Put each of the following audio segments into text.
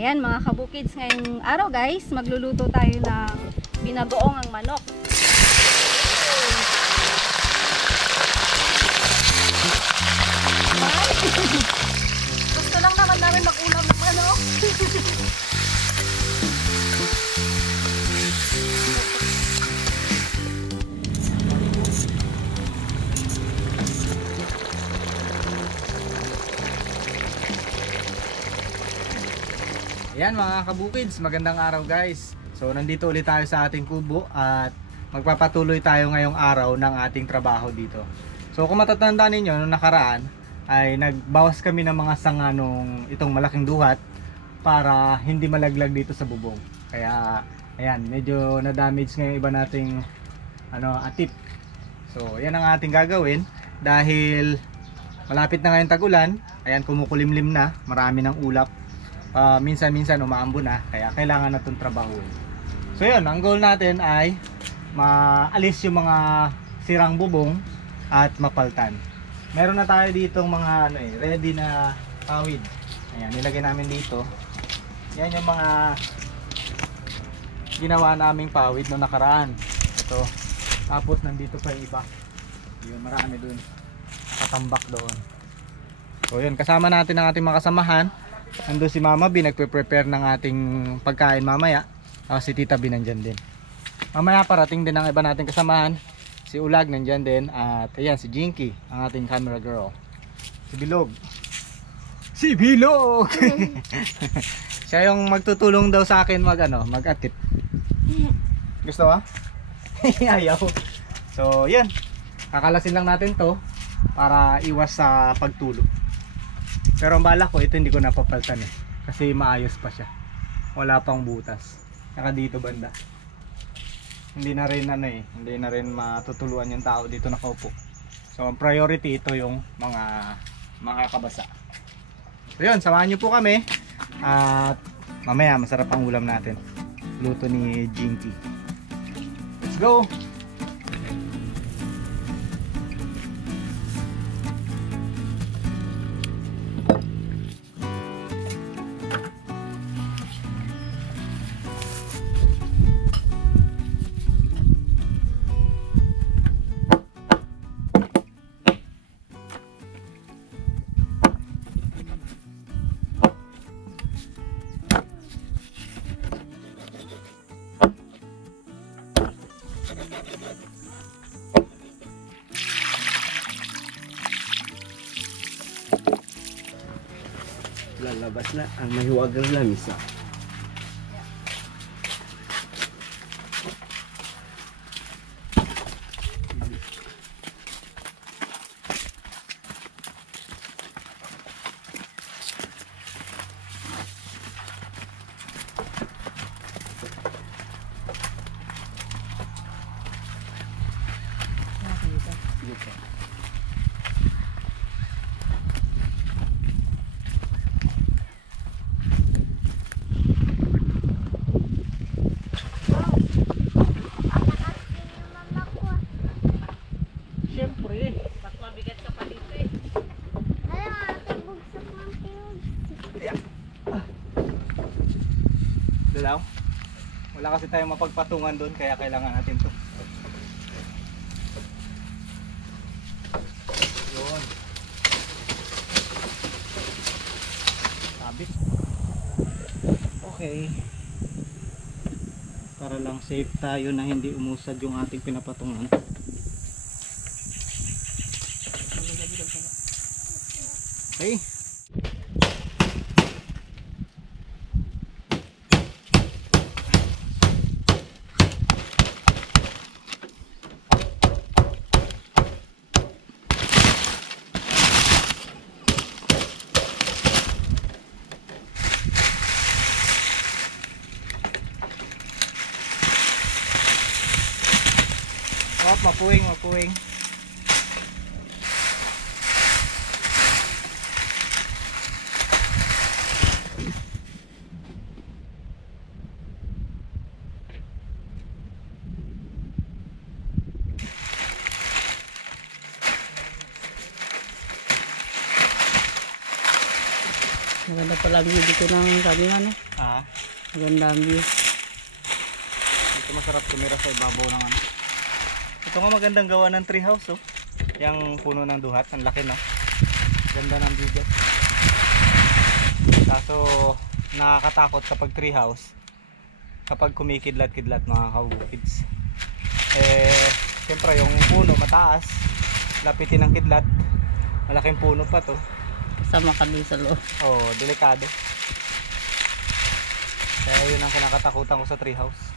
Ayan mga kabukids, ngayong araw guys, magluluto tayo ng binagoong ang manok. Gusto lang naman namin mag-ulam ng manok. Ayan mga kabukids, magandang araw guys. So nandito ulit tayo sa ating kubo at magpapatuloy tayo ngayong araw ng ating trabaho dito. So kung matatandaan ninyo, nung nakaraan ay nagbawas kami ng mga sanga nung itong malaking duhat para hindi malaglag dito sa bubong. Kaya ayan, medyo na-damage ngayon iba nating atip. So yan ang ating gagawin dahil malapit na ngayon tag-ulan. Ayan, kumukulimlim na, marami ng ulap. Minsan-minsan umaambo na, kaya kailangan na itong trabahuin. So yun, ang goal natin ay maalis yung mga sirang bubong at mapaltan. Meron na tayo ditong mga ready na pawid. Ayan, nilagay namin dito. Yan yung mga ginawa naming pawid noong nakaraan. Ito. Tapos nandito pa yung iba. Yun, marami dun. Nakatambak doon. So yun, kasama natin ang ating mga kasamahan. Ando si Mama B, nagpe-prepare ng ating pagkain mamaya. Si Tita B nandyan din. Mamaya parating din ang iba nating kasamahan. Si Ulag nandyan din. At ayan, si Jinky, ang ating camera girl. Si Bilog. Si Bilog! Siya yung magtutulong daw sa akin mag-atip. Gusto ba? Ayaw. So yan, kakalasin lang natin to para iwas sa pagtulog. Pero ang bala ko, ito hindi ko napapaltan kasi maayos pa siya. Wala pang butas. Saka dito banda. Hindi na rin matutuluan yung tao dito nakaupo. So ang priority ito yung mga kabasa. So yun, samahan nyo po kami. At mamaya masarap ang ulam natin. Luto ni Jinky. Let's go! Lalabas na ang mahiwagang lamisa. Wala kasi tayong mapagpatungan doon, kaya kailangan natin to. Yun. Sabit. Okay. Para lang safe tayo na hindi umusad yung ating pinapatungan. Okay. Mapuwing. Maganda Maganda pala ang view dito ng kanyang ano. Ah, Maganda ang view. dito masarap tumira sa ibabaw ng ano. Ito nga magandang gawa ng treehouse oh. Yang puno ng duhat, ang laki no. Ganda ng view dyan. Kaso nakakatakot kapag treehouse. Kapag kumikidlat-kidlat mga kabukids. Siyempre yung puno mataas. Lapitin ng kidlat. Malaking puno pa to. Kasama ka dun sa loob. Oh, delikado. Kaya yun ang kinakatakutan ko sa treehouse.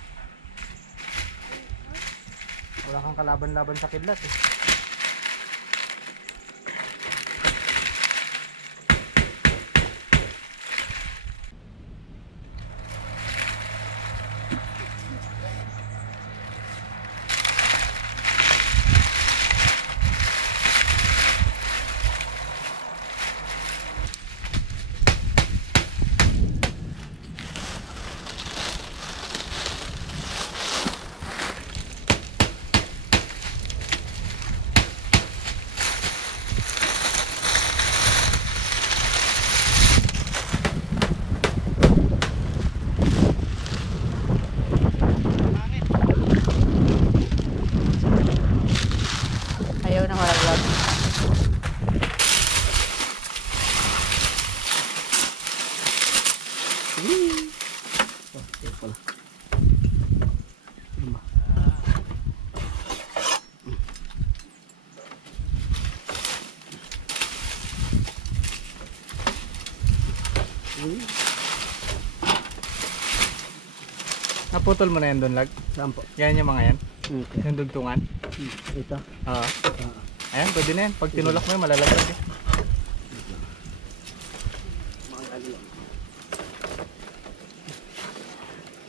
Wala kang kalaban-laban sa kidlat eh. Ayaw na malaglag. Okay pala. Naputol mo na yan doon lag? Saan po? Yan yung mga yan? Okay. Yung dugtungan? Ito. Oo. Ayan, pwede na yan. Pag tinulak mo yun, malalaglag eh.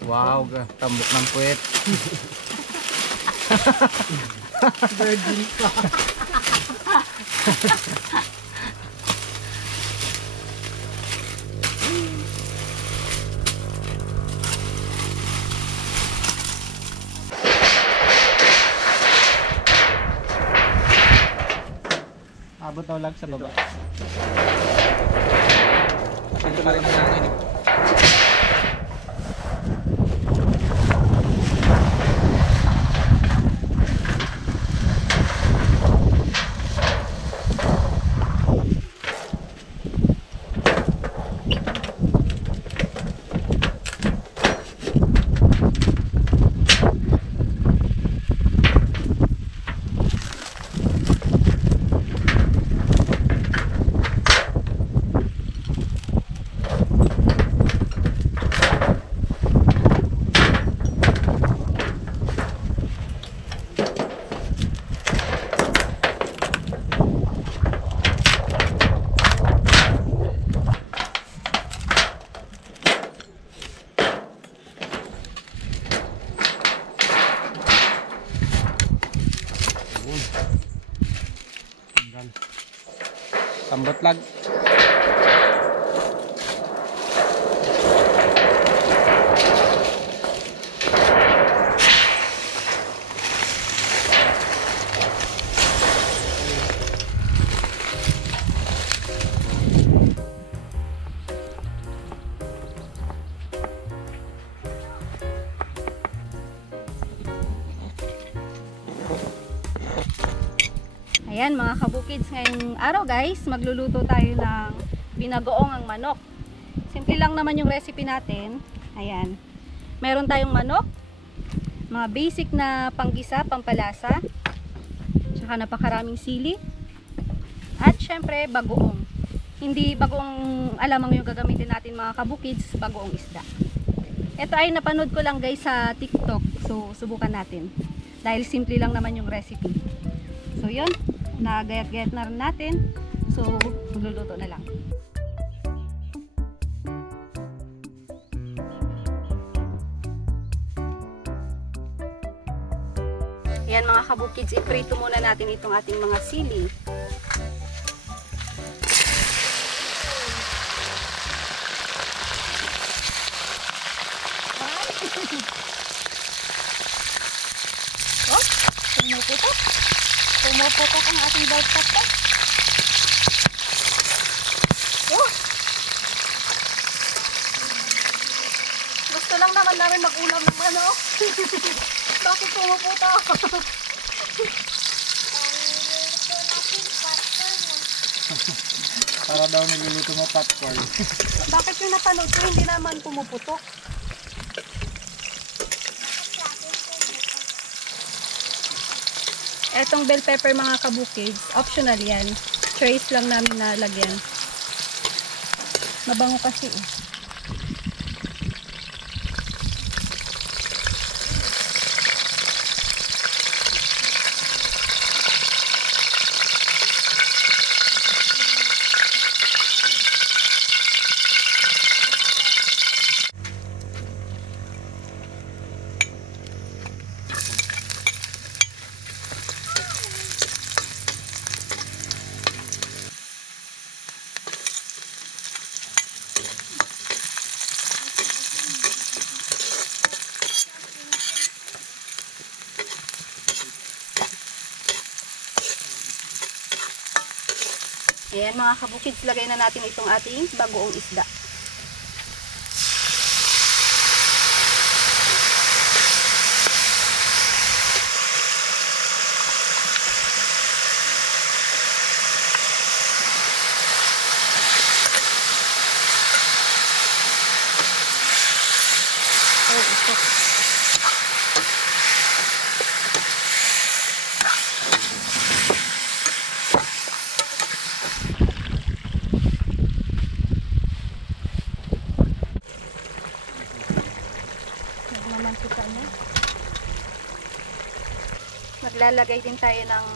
Wow, tambok ng puwet. Virgin pa. Abot daw lag sa baba. Dito pa rin ang hangin eh. Tambot lag. Ayan mga kabukids, ngayong araw guys, magluluto tayo ng binagoong ang manok. Simple lang naman yung recipe natin. Ayan. Meron tayong manok, mga basic na panggisa, pampalasa, tsaka napakaraming sili, at syempre bagoong. Hindi bagoong alamang yung gagamitin natin mga kabukids, bagoong isda. Ito ay napanood ko lang guys sa TikTok, so subukan natin. Dahil simple lang naman yung recipe. So yun, nagayat-gayat na rin natin. So, magluluto na lang. Ayan mga kabukids, iprito muna natin itong ating mga sili. Oh, tumuputok. Pumuputok ang ating belt pasta. Oh! Gusto lang naman namin mag-ulam ng manok. Bakit pumuputa ako? Para daw niluluto mo popcorn. Bakit yung napanood ko hindi naman pumuputok? Etong bell pepper mga kabukids, optional yan. Choice lang namin na lagyan. Mabango kasi eh. Ayan mga kabukids, lagay na natin itong ating bagoong isda. Oh, ito. Maglalagay din tayo ng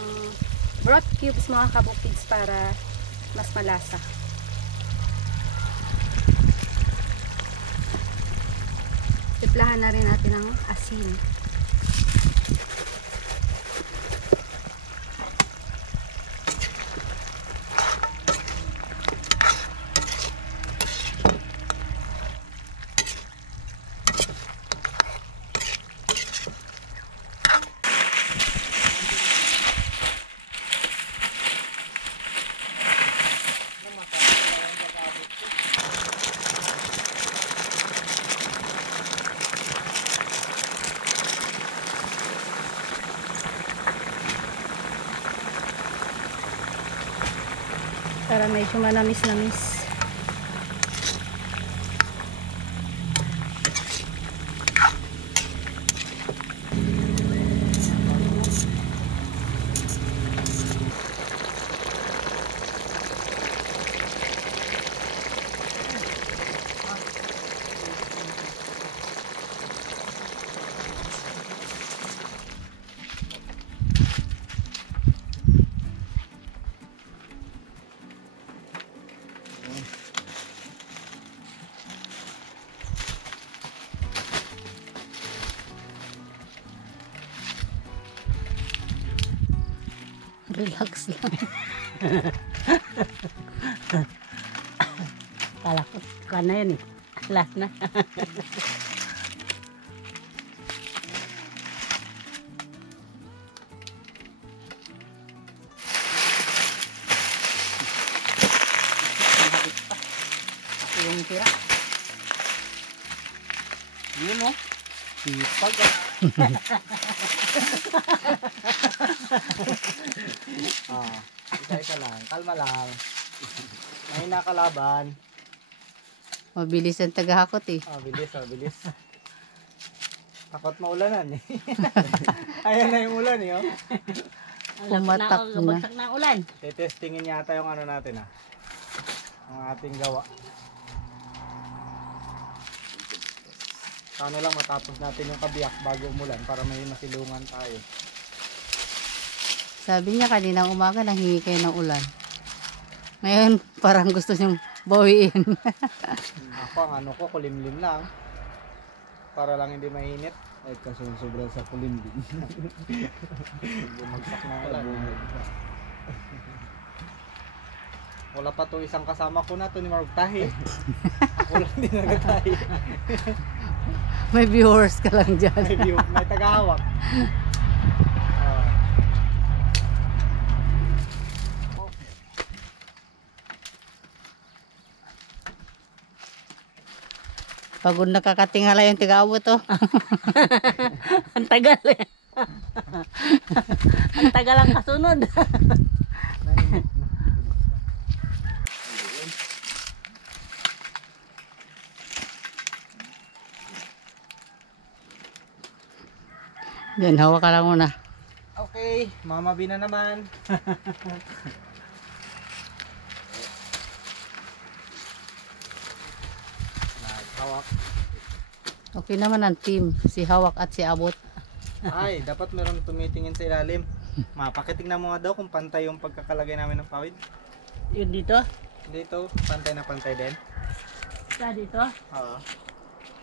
broth cubes mga kabukids para mas malasa. Tiplahan na rin natin ng asin. Para medyo manamis-namis. Relax lang. Kala ko ka na yan eh. Last na. Ako yung tira. Yun o. Sipag ah. Isa lang, kalma lang. May nakalaban. Mabilis ang tagahakot eh. Bilis, bilis. Takot maulanan eh. Ayan na yung ulan eh. Oh. Pumatak na. Bagsak na ulan. Tetestingin yata yung ano natin ah. Ang ating gawa. Sana lang matapos natin yung kabiyak bago umulan para may masilungan tayo. Sabi niya kaninang umaga nanghingi kayo ng ulan. Ngayon parang gusto niyong bawiin. Ako ang ano ko, kulimlim lang. Para lang hindi mainit. Ay, kaso sobrang sa kulim din. Bumagsak na ulan. Wala pa to isang kasama ko na to ni Mark Tahi. Ako lang din nagatahi. May viewers ka lang dyan. May tagahawak. Pagod nakakatingala yung tiga-abot oh. Ang tagal eh. Ang tagal ang kasunod. Yan, hawak ka lang muna. Okay, Mama B na naman. Naghawak. Okay naman ang team. Si Hawak at si Abot. Ay, dapat meron tumitingin sa ilalim. Mapakitignan mo nga daw kung pantay yung pagkakalagay namin ng pawid. Yun dito? Dito, pantay na pantay din. Sa dito? Oo.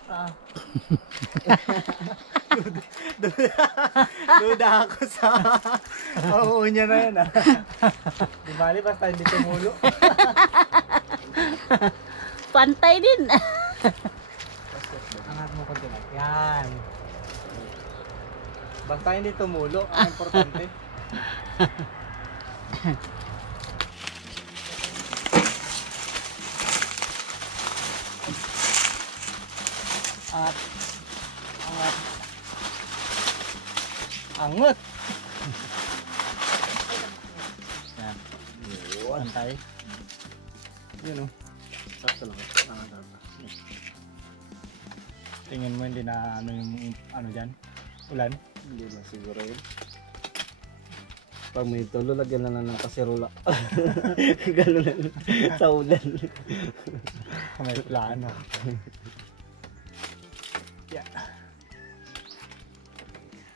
Ah. Duda ako sa oo niya na yan ah. Di bali basta hindi tumulo. Pantay din. Angat mo konti lang. Yan. Basta hindi tumulo, ang importante. At angat. Angat. Yan. Pantay. Yun oh. Sakto lang. Tingin mo hindi na ano yung ano dyan? Ulan? Hindi na siguro yun. Pag may tulo, lagyan na lang ng kaserola. Gano'n lang. Sa ulan. May plano. Yeah.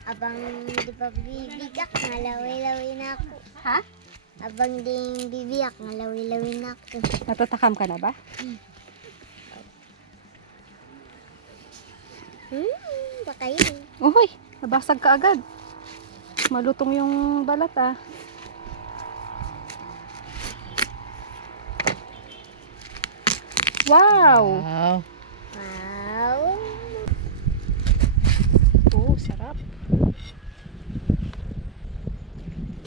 Abang di pa bibigak, nalawi-lawi na ako. Ha? Abang di bibiyak, nalawi-lawi na ako. Natatakam ka na ba? Baka yun. Uy, nabasag ka agad. Malutong yung balat ah. Wow! Wow. Wow. Oh, sarap.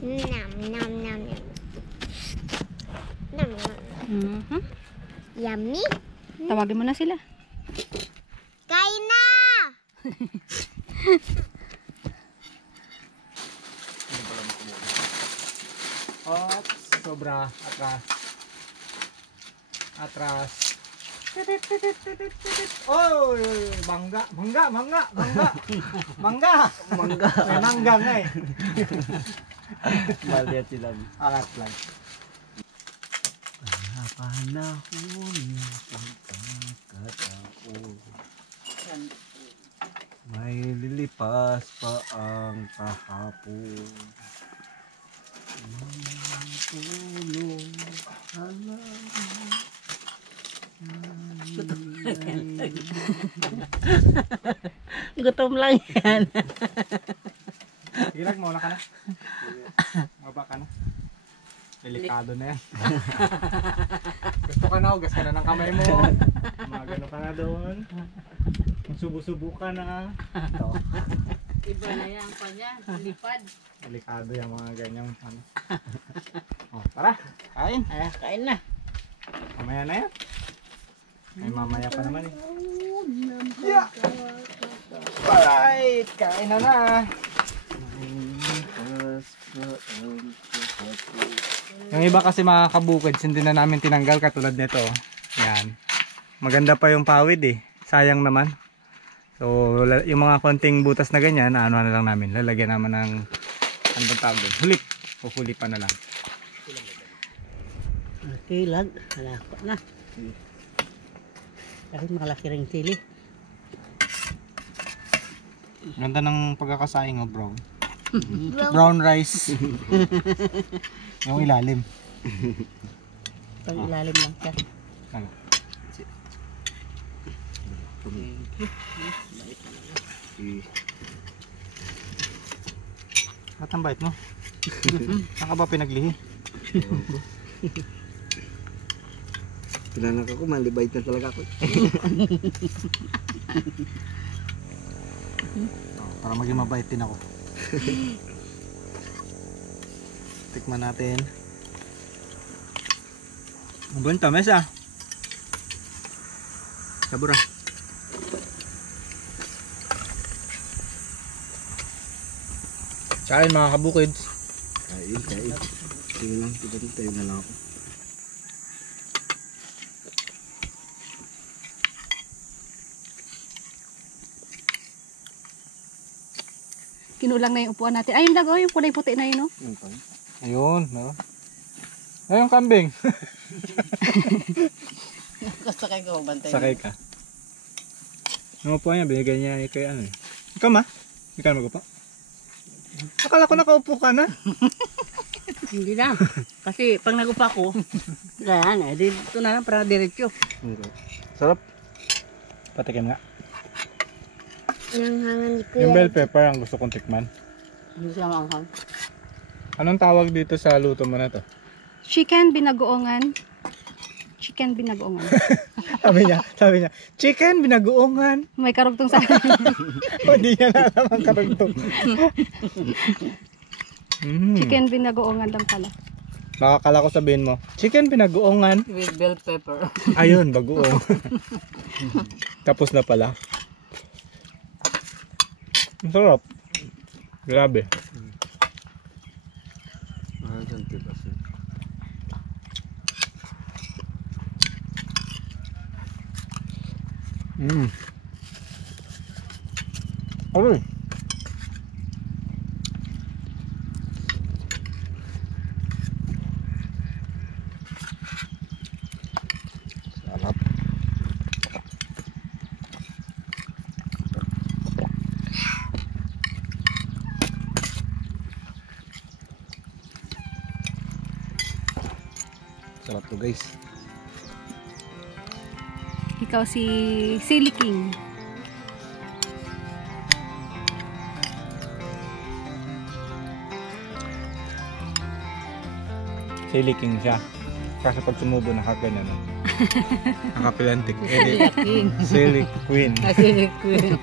Nam, nam, nam, nam. Nam, nam. Mhm. Yummy. Tawagin mo na sila. Kain na! Oops, sobra. Atras. Atras. Oh, mangga, mangga, mangga, mangga. Mangga. Mangga. May mangga nga eh. Mali at sila. Angat lang. Panahon ng pagkakataon. May lilipas pa ang kahapon. Tulong Gutom lang yan. Sige lang, mauna ka na. Mababa ka na. Delikado na yan. Gusto ka na, hugas ka na ng kamay mo. Magano ka na doon. Subo-subo ka na. Ito. Iba na yan pa niya. Lipad. Delikado yung mga ganyang ano. Oh, tara, kain. Ay, kain na. Mamaya na yan. Ay, mamaya pa naman eh. Yeah. Alright, kain na na. Yung iba kasi mga kabukids, hindi na namin tinanggal katulad nito. Yan. Maganda pa yung pawid eh. Sayang naman. So, yung mga konting butas na ganyan, ano na lang namin. Lalagyan naman ng, ano bang tawag doon? Hulip. Huhulipan na lang. Okay, lag. Halako na. Kahit makalaki ring sili. Ganda ng pagkakasaing oh, bro. Brown rice. Yung ilalim. Pag ilalim lang siya. Ano? At ang bait mo. Saan ka ba pinaglihi? Pinanak ako, malibait na talaga ako. Para maging mabait din ako. Tikman natin. Ang buwan tamis ah. Sabura. Kain mga kabukids. Kain. Sige lang, tayo na lang ako. Kinulang na yung upuan natin. Ayun lang, oh, yung kulay puti na yun, oh. Yun pa. Ayun, no? Ayun, kambing. Kasakay ko, bantay. Sakay ka. Yung upuan niya, binigay niya kay ano eh. Ikaw ma? Ikaw na mag-upo? Akala ko nakaupo ka na. Hindi na. Kasi pag nagupa ko, yan, dito na lang para diretso. Okay. Sarap. Patikim nga. Nanghangan ni Yung Kuya. bell pepper ang gusto kong tikman. Hindi siya maanghang. Anong tawag dito sa luto mo na to? Chicken binagoongan. Chicken binagoongan. Sabi niya, chicken binagoongan. May karugtong sa Hindi niya na alam ang karugtong. chicken binagoongan lang pala. Nakakala ko sabihin mo, chicken binagoongan. With bell pepper. Ayun, bagoong. Tapos na pala. Ang sarap. Grabe. Ganti kasi. Aroy. Sarap. Sarap to guys. Ikaw si Silly King. Silly king siya. Kasi pag sumubo, nakaganyan. Nakapilantik. Eh, King. silly queen. Kasi queen.